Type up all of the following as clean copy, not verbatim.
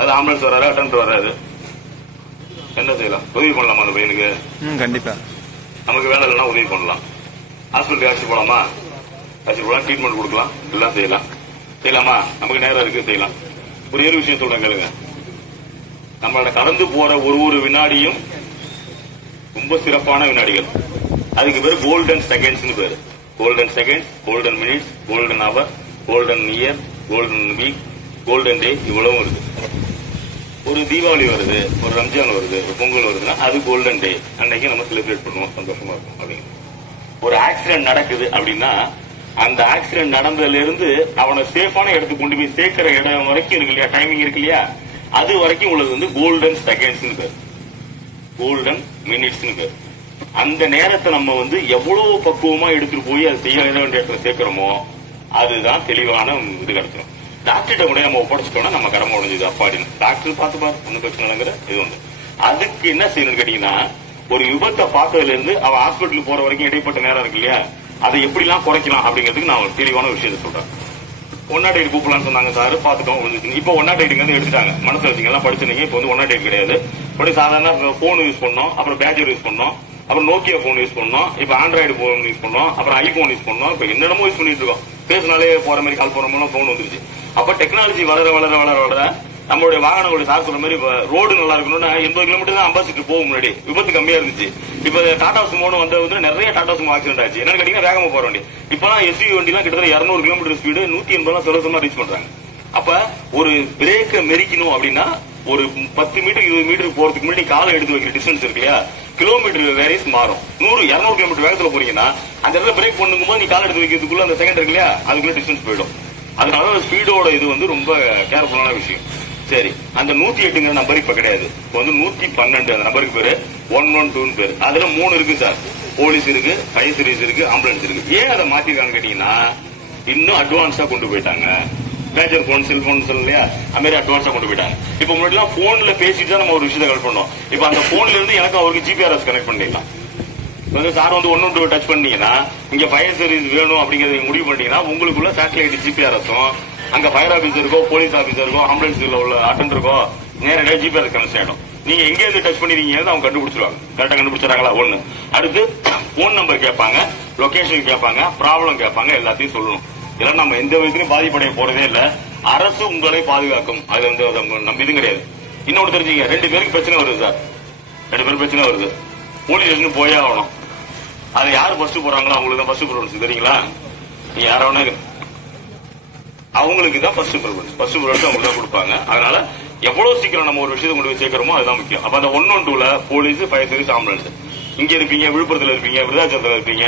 அது ஆம்புலன்ஸ் வராது, அட்டெண்டர் வராது, என்ன செய்யலாம்? உதவி பண்ணலாமா அந்த பையனுக்கு? கண்டிப்பா நமக்கு வேலை இல்லைன்னா உதவி பண்ணலாம். ஹாஸ்பிட்டலுக்கு அழைச்சிட்டு போலாமா? அழைச்சிட்டு போலாம், ட்ரீட்மெண்ட் கொடுக்கலாம், எல்லாம் செய்யலாம். செய்யலாமா? நமக்கு நேரம் இருக்கு, செய்யலாம். ஒரு ஏழு விஷயம் சொல்றேன் கேளுங்க. நம்மளோட கடந்து போற ஒரு வினாடியும் ரொம்ப சிறப்பான வினாடிகள். அதுக்கு பேரு கோல்டன் செகண்ட்ஸ் பேரு. Golden seconds, golden minutes, golden hour, golden year, golden week, golden day, இவ்வளவும் இருக்கு. ஒரு தீபாவளி வருது, ஒரு ரம்ஜான் வருது, ஒரு பொங்கல் வருதுன்னா அது கோல்டன் டே. அன்னைக்கு நம்ம செலிப்ரேட் பண்ணுவோம், சந்தோஷமா இருக்கும். அப்படின்னு ஒரு ஆக்சிடென்ட் நடக்குது அப்படின்னா அந்த ஆக்சிடென்ட் நடந்ததுல இருந்து அவனை சேஃபான இடத்துக்கு கொண்டு போய் சேர்க்கிற இடம் வரைக்கும் இருக்கு இல்லையா, டைமிங் இருக்கு இல்லையா, அது வரைக்கும் உள்ளது வந்து கோல்டன் செகண்ட்ஸ் பேர், கோல்டன் மினிட்ஸ் பேர். அந்த நேரத்தை நம்ம வந்து எவ்வளவு பக்குவமா எடுத்துட்டு போய் அதை செய்ய வேண்டிய இடத்துல சேர்க்கிறோமோ அதுதான் தெளிவான இது கிடைச்சிடும். டாக்டர்கிட்ட கூட நம்ம ஒப்படைச்சிட்டோம்னா நம்ம கடமை உடைஞ்சது அப்பாடின்னு. டாக்டர் பார்த்து பாரு ஒன்னும் பிரச்சனை இல்லைங்கிற இது வந்து. அதுக்கு என்ன செய்யணும்னு கேட்டீங்கன்னா, ஒரு விபத்தை பார்த்ததுல இருந்து அவன் ஹாஸ்பிட்டலுக்கு போற வரைக்கும் இடைப்பட்ட நேரம் இருக்கு இல்லையா, அதை எப்படிலாம் குறைக்கலாம் அப்படிங்கிறதுக்கு நான் ஒரு தெளிவான விஷயத்தை சொல்றேன். 108 கூப்பிடலான்னு சொன்னாங்க சார், பாத்துட்டோம். இப்ப 108 எடுத்துட்டாங்க. மனசுல வச்சுங்க, எல்லாம் படிச்சிருந்தீங்க. இப்ப வந்து 108 கிடையாது. படி சாதாரண போன் யூஸ் பண்ணோம், அப்புறம் பேட்டரி யூஸ் பண்ணோம், அப்புறம் நோக்கியா போன் யூஸ் பண்ணோம், இப்ப ஆண்ட்ராய்டு போன் யூஸ் பண்ணோம், அப்புறம் ஐபோன் யூஸ் பண்ணோம். இப்ப என்னென்னமோ யூஸ் பண்ணிட்டு இருக்கோம். பேசினாலே போற மாதிரி கால் போற மாதிரி போன் வந்துருச்சு. அப்ப டெக்னாலஜி வளர வளர வளர வளர நம்மளுடைய வாகனங்களுடைய சார் சொல்ற மாதிரி ரோடு நல்லா இருக்கணும்னா 80 கிலோமீட்டர் தான் அம்பாசிடர் போகும். முன்னாடி விபத்து கம்மியா இருந்துச்சு. இப்ப டாடா சுமோன்னு வந்து நிறைய டாடா சுமோ ஆக்சிடென்ட் ஆச்சு. என்னன்னு கேட்டீங்கன்னா வேகமா போற வண்டி. இப்பெல்லாம் எஸ்யூவி வண்டி எல்லாம் கிட்டத்தட்ட 200 கிலோமீட்டர் ஸ்பீடு 180 சரசமா ரீச் பண்றாங்க. அப்ப ஒரு பிரேக்க மெரிக்கணும் அப்படின்னா ஒரு 10 மீட்டர் 20 மீட்டர் போறதுக்கு முன்னாடி காலை எடுத்து வைக்கிற டிஸ்டன்ஸ் இருக்கு இல்லையா, கிலோமீட்டர் வேரியஸ் மாறும். 100-200 கிலோமீட்டர் வேகத்துல போறீங்கன்னா அந்த இடத்துல பிரேக் பண்ணும் போது நீ காலை எடுத்து வைக்கிறதுக்குள்ள அந்த செகண்ட் இருக்கு இல்லையா, அதுக்குள்ள டிஸ்டன்ஸ் போயிடும். அதனால ஸ்பீடோட இது வந்து ரொம்ப கேர்ஃபுல்லான விஷயம். சரி, அந்த 108 நம்பர் இப்ப கிடையாது. இப்ப வந்து 112 அந்த நம்பருக்கு பேரு 112 பேரு. அதுல 3 இருக்கு சார். போலீஸ் இருக்கு, ஃபயர் சர்வீஸ் இருக்கு, ஆம்புலன்ஸ் இருக்கு. ஏன் அதை மாத்திருக்காங்க கேட்டீங்கன்னா, இன்னும் அட்வான்ஸா கொண்டு போயிட்டாங்க. பேஜர் போன், செல்போன் இல்லையா, அது மாதிரி அட்வான்ஸா கொண்டு போயிட்டாங்க. இப்ப முன்னாடி எல்லாம் போன்ல பேசிட்டு தான் நம்ம ஒரு விஷயத்தை கனெக்ட் பண்ணோம். இப்ப அந்த போன்ல இருந்து எனக்கு அவருக்கு ஜிபிஆர்எஸ் கனெக்ட் பண்ணிடலாம். வந்து சார் வந்து 112 டச் பண்ணீங்கன்னா, இங்க ஃபயர் சர்வீஸ் வேணும் அப்படிங்கறத முடிவு பண்ணீங்கன்னா உங்களுக்குள்ள சேட்டலைட் ஜிபிஆர்எஸும் அங்க ஃபயர் ஆபீசருக்கோ, போலீஸ் ஆபீசருக்கோ, ஆம்புலன்ஸ்ல உள்ள அட்டெண்டருக்கோ நேரடியாக ஜிபிஆர்எஸ் கனெக்ஷன் ஆயிடும். நீங்க எங்க இருந்து டச் பண்ணிருக்கீங்க அவங்க கண்டுபிடிச்சிருவாங்க. கரெக்டா கண்டுபிடிச்சாங்களா? ஒண்ணு. அடுத்து போன் நம்பர் கேட்பாங்க, லொகேஷன் கேட்பாங்க, ப்ராப்ளம் கேட்பாங்க, எல்லாத்தையும் சொல்லணும். இதெல்லாம் நம்ம எந்த விதத்திலையும் பாதிப்படைய போறதே இல்ல. அரசு உங்களை பாதுகாக்கும், அது வந்து நம்ம இது கிடையாது. இன்னொன்று தெரிஞ்சுங்க, 2 பேருக்கு பிரச்சனை வருது சார். 2 பேருக்கு பிரச்சனை வருது, போலீஸ் ஸ்டேஷன் போயே ஆகணும். அது யாரு ஃபர்ஸ்ட் போறாங்களோ அவங்களுக்கு தான் ஃபர்ஸ்ட் ப்ரிஃபரன்ஸ். தெரியுங்களா? யாராவது அவங்களுக்கு தான் ஃபர்ஸ்ட் ப்ரிஃபரன்ஸ் அவங்களுக்கு தான் கொடுப்பாங்க. அதனால எவ்வளவு சீக்கிரம் நம்ம ஒரு விஷயத்தை கொண்டு போய் சேர்க்கிறோமோ அதுதான் முக்கியம். அப்ப அந்த 112ல போலீஸ், ஃபயர் சர்வீஸ், ஆம்புலன்ஸ் இங்க இருப்பீங்க, விழுப்புரத்துல இருப்பீங்க, விருதாச்சலத்துல இருப்பீங்க,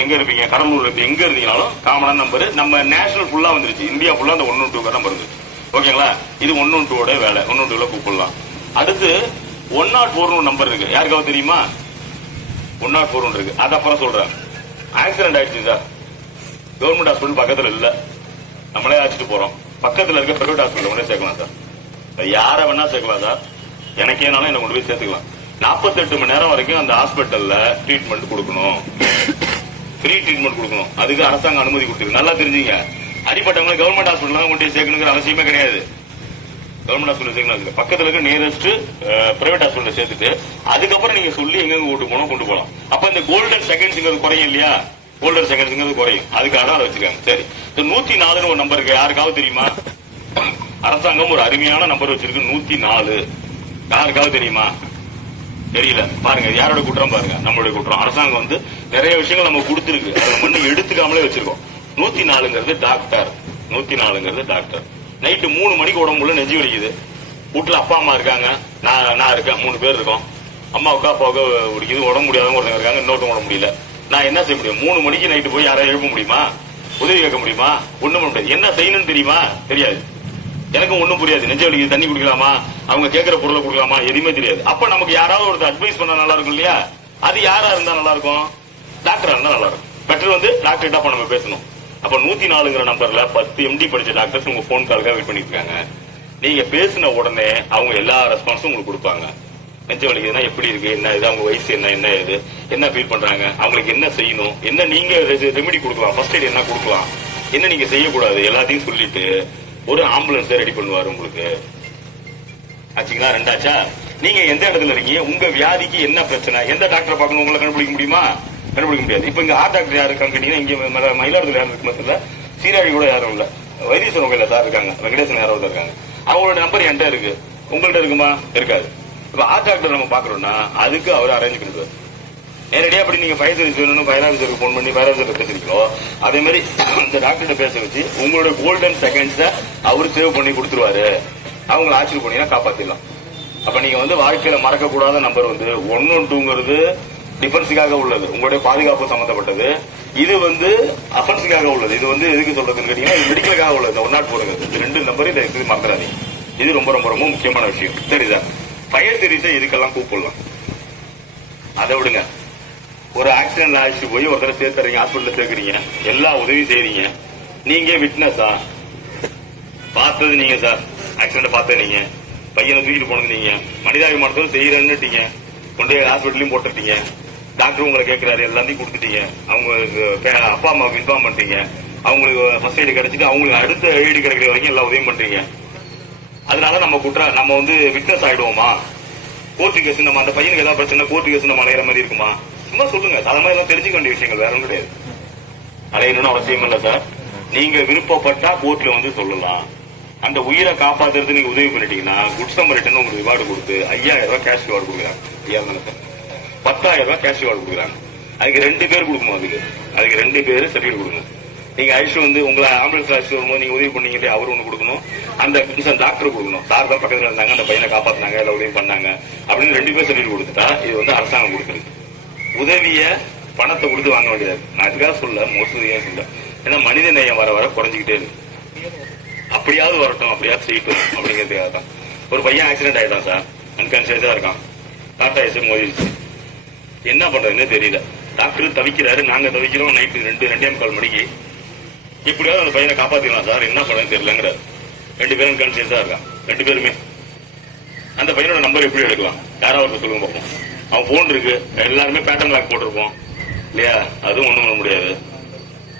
எங்க இருப்பீங்க, கடலூர்ல இருப்பீங்க, எங்க இருந்தீங்கனாலும் காமனான நம்பர் நம்ம நேஷனல் ஃபுல்லா வந்துருச்சு. இந்தியா ஃபுல்லா அந்த 112 நம்பர் இருக்கு. ஓகேங்களா? இது 112ஓட வேலை. 112ல கூப்பிடலாம். அடுத்து 104 நம்பர் இருக்கு. யாருக்காவது தெரியுமா? 104 இருக்கு. அது அப்புறம் சொல்றேன். ஆக்சிடென்ட் ஆயிடுச்சு சார், கவர்மெண்ட் ஹாஸ்பிட்டல் பக்கத்துல இல்ல, நம்மளே அழைச்சிட்டு போறோம். பக்கத்துல இருக்க பிரைவேட் ஹாஸ்பிட்டல் உடனே சேர்க்கலாம் சார். யார வேணா சேர்க்கலாம் சார். எனக்கேனாலும் என்ன கொண்டு போய் சேர்த்துக்கலாம். 48 மணி நேரம் வரைக்கும் அந்த ஹாஸ்பிட்டல்ல ட்ரீட்மெண்ட் கொடுக்கணும், ஃப்ரீ ட்ரீட்மெண்ட் கொடுக்கணும். அதுக்கு அரசாங்கம் அனுமதி கொடுத்துருக்கு. நல்லா தெரிஞ்சுங்க. அடிப்பட்டவங்க கவர்மெண்ட் ஹாஸ்பிட்டல் தான் கொண்டு போய் சேர்க்கணுங்கிற அவசியமே கிடையாது. கவர்மெண்ட் ஹாஸ்பிட்டல் சேர்க்கணும். பக்கத்துல இருக்க நியரஸ்ட் பிரைவேட் ஹாஸ்பிட்டல் சேர்த்துட்டு அதுக்கப்புறம் நீங்க சொல்லி எங்க கூட்டு போனோம் கொண்டு போகலாம். அப்ப இந்த கோல்டன் செகண்ட்ஸ்ங்கிறது குறையும் இல்லையா, கோல்டன் செகண்ட்ஸ்ங்கிறது குறையும். அதுக்காக தான் அதை வச்சிருக்காங்க. சரி, இந்த 104 ஒரு நம்பர் இருக்கு. யாருக்காவது தெரியுமா? அரசாங்கம் ஒரு அருமையான நம்பர் வச்சிருக்கு, 104. யாருக்காவது தெரியுமா? தெரியல. பாருங்க, யாரோட குற்றம் பாருங்க, நம்மளுடைய குற்றம். அரசாங்கம் வந்து நிறைய விஷயங்கள் நம்ம கொடுத்துருக்கு, அதை மட்டும் எடுத்துக்காமலே வச்சிருக்கோம். 104ங்கிறது டாக்டர். 104ங்கிறது டாக்டர். நைட்டு 3 மணிக்கு உடம்புல நெஞ்சு வலிக்குது. வீட்டுல அப்பா அம்மா இருக்காங்க, நான் இருக்கேன், 3 பேர் இருக்கோம். அம்மாவுக்கு அப்பாவுக்கு பிடிக்குது, உடம்பு முடியாதவங்க ஒருத்தங்க இருக்காங்க, இன்னொருத்தவங்க உடம்பு முடியல. நான் என்ன செய்ய முடியும்? 3 மணிக்கு நைட்டு போய் யாராவது எழுப்ப முடியுமா? உதவி கேட்க முடியுமா? ஒண்ணும் பண்ண முடியாது. என்ன செய்யணும்னு தெரியுமா? தெரியாது. எனக்கும் ஒண்ணும் புரியாது. நெஞ்ச வலிக்கு தண்ணி குடிக்கலாமா, அவங்க கேட்கிற பொருளை கொடுக்கலாமா, எதுவுமே தெரியாது. அப்ப நமக்கு யாராவது ஒருத்தர் அட்வைஸ் பண்ணா நல்லா இருக்கும் இல்லையா? அது யாரா இருந்தா நல்லா இருக்கும்? டாக்டரா இருந்தா நல்லா இருக்கும். பெட்டர் வந்து டாக்டர் தான் நம்ம பேசணும். அப்ப 104ங்கிற நம்பர்ல 10 MD படிச்ச டாக்டர்ஸ் உங்க போன் காலுக்காக வெயிட் பண்ணிட்டு இருக்காங்க. நீங்க பேசின உடனே அவங்க எல்லா ரெஸ்பான்ஸும் உங்களுக்கு கொடுப்பாங்க. நெஞ்ச வலிக்குதுன்னா எப்படி இருக்கு, என்ன இது, அவங்க வயசு என்ன, என்ன இது, என்ன ஃபீல் பண்றாங்க, அவங்களுக்கு என்ன செய்யணும், என்ன நீங்க ரெமெடி கொடுக்கலாம், ஃபர்ஸ்ட் எய்ட் என்ன கொடுக்கலாம், என்ன நீங்க செய்யக்கூடாது, எல்லாத்தையும் சொல்லிட்டு ஒரு ஆம்புலன்ஸ் ரெடி பண்ணுவாரு உங்களுக்கு. ஆச்சுங்களா? ரெண்டாச்சா? நீங்க எந்த இடத்துல இருக்கீங்க, உங்க வியாதிக்கு என்ன பிரச்சனை, எந்த டாக்டரை பார்க்கணும் உங்களை கண்டுபிடிக்க முடியுமா? கண்டுபிடிக்க முடியாது. இப்ப இங்க ஹார்ட் டாக்டர் யாரு இருக்கான்னு கேட்டீங்கன்னா இங்க மயிலாடுதுறை யாரும் இருக்கு மத்தியில, சீராழி கூட யாரும் இல்ல, வைத்தீஸ்வரன் இல்ல சார் இருக்காங்க, வெங்கடேசன் யாராவது இருக்காங்க. அவங்களோட நம்பர் என்கிட்ட இருக்கு, உங்கள்கிட்ட இருக்குமா? இருக்காது. இப்ப ஹார்ட் டாக்டர் நம்ம பாக்குறோம்னா அதுக்கு அவர் அரேஞ்ச் பண்ணுவார். நேரடியா அப்படி நீங்க ஃபயர் சர்வீஸ் வேணும்னு ஃபயர் ஆஃபீஸருக்கு போன் பண்ணி ஃபயர் ஆஃபீஸர் பேசுறீங்களோ அதே மாதிரி இந்த டாக்டர்கிட்ட பேச வச்சு உங்களோட கோல்டன் செகண்ட்ஸ அவர் சேவ் பண்ணி கொடுத்துருவாரு. அவங்களை ஆட்சி பண்ணீங்கன்னா காப்பாத்திடலாம். அப்ப நீங்க வாழ்க்கையில மறக்க கூடாத நம்பர் 112ங்கிறது டிஃபென்ஸுக்காக உள்ளது, உங்களுடைய பாதுகாப்பு சம்பந்தப்பட்டது. இது அஃபென்ஸுக்காக உள்ளது. இது எதுக்கு சொல்றதுன்னு கேட்டீங்கன்னா மெடிக்கலுக்காக உள்ளது. 104 இந்த 2 நம்பர் இதை மறந்துடாதீங்க. இது ரொம்ப ரொம்ப ரொம்ப முக்கியமான விஷயம். சரிதா? ஃபயர் சர்வீஸை இதுக்கெல்லாம் கூப்பிடலாம். அதை விடுங்க, ஒரு ஆக்சிடென்ட் ஆயிடுச்சு போய் ஒருத்தர சேர்த்துறீங்க, ஹாஸ்பிட்டல் சேர்க்கிறீங்க, எல்லா உதவியும் செய்றீங்க. நீங்க விட்னஸா? பார்த்தது நீங்க சார், ஆக்சிடென்ட் பார்த்தது நீங்க, பையனை தூக்கிட்டு போனது நீங்க, மனிதாபிமானத்தும் செய்யறேன்னுட்டீங்க, கொண்டு ஹாஸ்பிட்டலையும் போட்டுட்டீங்க, டாக்டர் உங்களை கேட்கிறாரு, எல்லாத்தையும் கொடுத்துட்டீங்க, அவங்க அப்பா அம்மாவுக்கு இன்ஃபார்ம் பண்ணிட்டீங்க, அவங்களுக்கு ஃபர்ஸ்ட் எய்டு கிடைச்சிட்டு அவங்களுக்கு அடுத்த எய்டு கிடைக்கிற வரைக்கும் எல்லா உதவியும் பண்றீங்க. அதனால நம்ம விட்னஸ் ஆயிடுவோமா? கோர்ட்டு கேஸ் நம்ம அந்த பையனுக்கு ஏதாவது பிரச்சனை கோர்ட்டு கேஸ் நம்ம அலையிற மாதிரி இருக்குமா? சும்மா சொல்லுங்க. அது மாதிரி எல்லாம் தெரிஞ்சுக்க வேண்டிய விஷயங்கள் வேற ஒன்றும் கிடையாது. அலையணும்னு அவசியம் இல்லை சார். நீங்க விருப்பப்பட்டா கோர்ட்ல சொல்லலாம். அந்த உயிரை காப்பாத்துறது நீங்க உதவி பண்ணிட்டீங்கன்னா குட் சம்பரிட்டன் உங்களுக்கு ரிவார்டு கொடுத்து 5000 ரூபாய் கேஷ் ரிவார்டு கொடுக்குறாங்க. 10,000 ரூபாய் கேஷ் ரிவார்டு கொடுக்குறாங்க. அதுக்கு 2 பேர் கொடுக்கணும். அதுக்கு 2 பேர் சர்டிபிகேட் கொடுக்கணும். நீங்க ஐஷு உங்களை ஆம்புலன்ஸ் அழைச்சிட்டு வரும்போது நீங்க உதவி பண்ணீங்க, அவர் ஒண்ணு கொடுக்கணும். அந்த டாக்டர் கொடுக்கணும். சார் தான் பக்கத்துல இருந்தாங்க, அந்த பையனை காப்பாத்தினாங்க, எல்லாம் உதவி பண்ணாங்க அப்படின்னு 2 பேர் சர்டிபிகேட் கொடுத்துட்டா இது அரசாங்கம் கொடுக்குறது. உதவிய பணத்தை கொடுத்து வாங்க வேண்டியது. நான் அதுக்காக சொல்ல மோசடியா சொல்ல, ஏன்னா மனித நேயம் வர வர குறைஞ்சிக்கிட்டே இருக்கு. அப்படியாவது வரட்டும், அப்படியாவது செய்யட்டும் அப்படிங்கிறதுக்காக தான். ஒரு பையன் ஆக்சிடென்ட் ஆயிட்டான் சார், அன்கான்சியஸா இருக்கான், டாட்டா ஏசி மோதிடுச்சு, என்ன பண்றதுன்னு தெரியல. டாக்டர் தவிக்கிறாரு, நாங்க தவிக்கிறோம். நைட்டு 2:45 மணிக்கு எப்படியாவது அந்த பையனை காப்பாத்திக்கலாம் சார், என்ன பண்ண தெரியலங்கிறார். 2 பேரும் அன்கான்சியஸா இருக்கான், 2 பேருமே. அந்த பையனோட நம்பர் எப்படி எடுக்கலாம்? யாராவது சொல்லுங்க பார்ப்போம். அவன் போன் இருக்கு, எல்லாருமே பேட்டர்ன் லாக் போட்டிருப்போம் இல்லையா? அதுவும் ஒண்ணும் பண்ண முடியாது.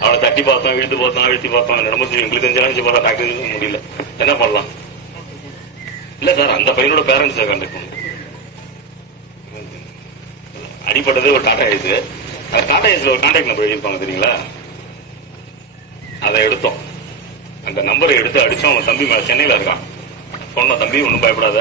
அவனை தட்டி பார்த்தோம், இழுத்து பார்த்தோம், அழுத்தி பார்த்தோம், நடந்து எங்களுக்கு தெரிஞ்சு பார்த்தா டாக்டர் முடியல. என்ன பண்ணலாம்? இல்ல சார், அந்த பையனோட பேரண்ட்ஸ் கான்டாக்ட் பண்ணும். அடிப்பட்டது ஒரு டாடா ஏஸ். அந்த டாடா ஏஸ்ல ஒரு கான்டாக்ட் நம்பர் எழுதிருப்பாங்க தெரியுங்களா? அதை எடுத்தோம். அந்த நம்பரை எடுத்து அடிச்சோம். அவன் தம்பி சென்னையில இருக்கான். சொன்ன தம்பி ஒன்னும் பயப்படாத,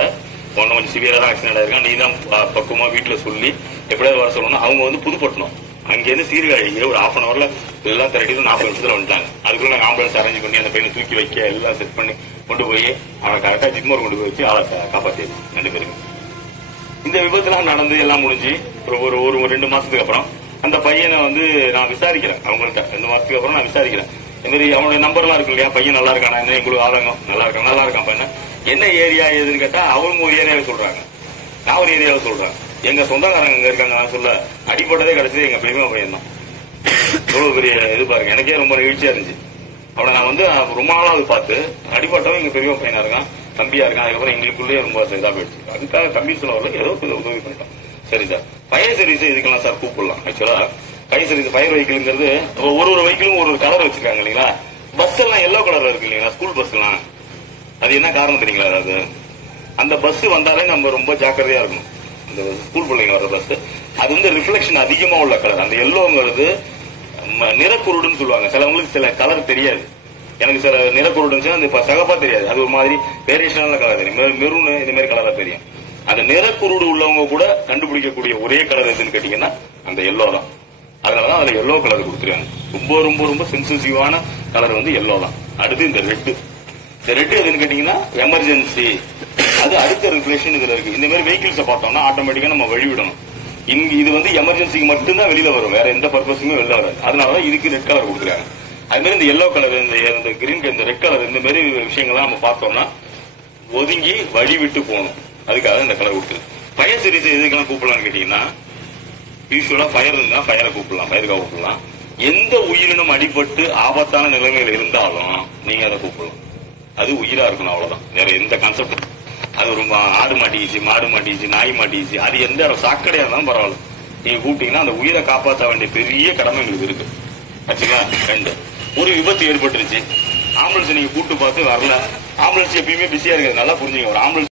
ஒன்னும் கொஞ்சம் சிவியரா ஆக்சிடென்ட் ஆயிருக்கான், நீ தான் பக்குவமா வீட்டுல சொல்லி எப்படியாவது வர சொல்லணும். அவங்க புதுப்பட்டணும். அங்கிருந்து சீர்காழிக்கு ஒரு 1/2 hourல எல்லாம் திரட்டி 40 நிமிஷத்துல வந்துட்டாங்க. அதுக்குள்ள நாங்க ஆம்புலன்ஸ் அரேஞ்ச் பண்ணி அந்த பையனை தூக்கி வைக்க எல்லாம் செட் பண்ணி கொண்டு போய் அவனை கரெக்டா ஜிம்மர் கொண்டு போய் வச்சு ஆளை காப்பாற்றி 2 பேருக்கு. இந்த விபத்துலாம் நடந்து எல்லாம் முடிஞ்சு ஒரு 2 மாசத்துக்கு அப்புறம் அந்த பையனை நான் விசாரிக்கிறேன். அவங்கள்ட்ட 2 மாசத்துக்கு அப்புறம் நான் விசாரிக்கிறேன். இந்த மாதிரி அவனுடைய நம்பர்லாம் இருக்கு இல்லையா, பையன் நல்லா இருக்கானா, என்ன எங்களுக்கு ஆதங்கம், நல்லா இருக்கான் பையன். என்ன ஏரியா ஏதுன்னு கேட்டா அவங்க ஒரு ஏரியாவை சொல்றாங்க, நான் ஒரு ஏரியாவை சொல்றேன். எங்க சொந்தக்காரங்க அங்க இருக்காங்க. நான் சொல்ல அடிப்பட்டதே கிடைச்சது எங்க பெரியமா பையன் தான். எவ்வளவு பெரிய இது பாருங்க, எனக்கே ரொம்ப நிகழ்ச்சியா இருந்துச்சு. அவனை நான் ரொம்ப நாளாவது பார்த்து அடிப்பட்டவன் எங்க பெரியமா பையனா இருக்கான், தம்பியா இருக்கான். அதுக்கப்புறம் எங்களுக்குள்ளேயே ரொம்ப இதா போயிடுச்சு. அதுக்காக தம்பி சொல்ல ஏதோ உதவி பண்ணிட்டான். சரி சார், ஃபயர் சர்வீஸ் இதுக்கெல்லாம் சார் கூப்பிடலாம். ஆக்சுவலா ஃபயர் சர்வீஸ், ஃபயர் வெஹிக்கிள்ங்கிறது ஒரு வெஹிக்கிளும் ஒரு கலர் வச்சிருக்காங்க இல்லைங்களா? பஸ் எல்லாம் எல்லோ கலர்ல இருக்கு இல்லைங்களா, ஸ்கூல் பஸ் எல்லாம். அது என்ன காரணம் தெரியுங்களா? அதாவது அந்த பஸ் வந்தாலே நம்ம ரொம்ப ஜாக்கிரதையா இருக்கணும். இந்த ஸ்கூல் பிள்ளைங்க வர்ற பஸ் அது ரிஃப்ளெக்ஷன் அதிகமா உள்ள கலர். அந்த எல்லோங்கிறது நிறக்குருடுன்னு சொல்லுவாங்க. சிலவங்களுக்கு சில கலர் தெரியாது. எனக்கு சில நிறக்குருடுன்னு அந்த சகப்பா தெரியாது, அது ஒரு மாதிரி வேரியேஷனான கலர் தெரியும். மெரூன் இந்த மாதிரி கலரா தெரியும். அந்த நிறக்குருடு உள்ளவங்க கூட கண்டுபிடிக்கக்கூடிய ஒரே கலர் எதுன்னு கேட்டீங்கன்னா அந்த எல்லோ தான். அதனாலதான் அதுல எல்லோ கலர் கொடுத்துருக்காங்க. ரொம்ப ரொம்ப ரொம்ப சென்சிட்டிவான கலர் எல்லோ தான். அடுத்து இந்த ரெட். இந்த ரெட் எதுன்னு கேட்டீங்கன்னா எமர்ஜென்சி. அது அடுத்த ரெகுலேஷன் இதுல இருக்கு. இந்த மாதிரி வெஹிக்கிள்ஸை பார்த்தோம்னா ஆட்டோமேட்டிக்கா நம்ம வழிவிடணும். இது எமர்ஜென்சிக்கு மட்டும்தான் வெளியில வரும், வேற எந்த பர்பஸுமே வெளில வராது. அதனாலதான் இதுக்கு ரெட் கலர் கொடுத்துருக்காங்க. அது மாதிரி இந்த எல்லோ கலர், இந்த கிரீன், இந்த ரெட் கலர், இந்த மாதிரி விஷயங்கள்லாம் நம்ம பார்த்தோம்னா ஒதுங்கி வழி விட்டு போகணும். அதுக்காக இந்த கலர் கொடுத்துருக்கு. ஃபயர் சர்வீஸ் எதுக்கெல்லாம் கூப்பிடலாம்னு கேட்டீங்கன்னா, யூஸ்வலா ஃபயர் இருந்தா ஃபயரை கூப்பிடலாம், ஃபயருக்காக கூப்பிடலாம். எந்த உயிரினம் அடிபட்டு ஆபத்தான நிலைமையில இருந்தாலும் நீங்க அதை கூப்பிடலாம். அது உயிரா இருக்கணும், அவ்வளவுதான். வேற எந்த கான்செப்ட். அது ஒரு ஆடு மாட்டிக்கிச்சு, மாடு மாட்டிக்கிச்சு, நாய் மாட்டிக்கிச்சு, அது எந்த சாக்கடையா இருந்தாலும் பரவாயில்ல, நீங்க கூப்பிட்டீங்கன்னா அந்த உயிரை காப்பாற்ற வேண்டிய பெரிய கடமை எங்களுக்கு இருக்கு. ஆச்சுங்களா? 2 ஒரு விபத்து ஏற்பட்டுருச்சு, ஆம்புலன்ஸ் நீங்க கூட்டு பார்த்து வரல. ஆம்புலன்ஸ் எப்பயுமே பிஸியா இருக்காது, நல்லா புரிஞ்சுங்க. ஒரு ஆம்புலன்ஸ்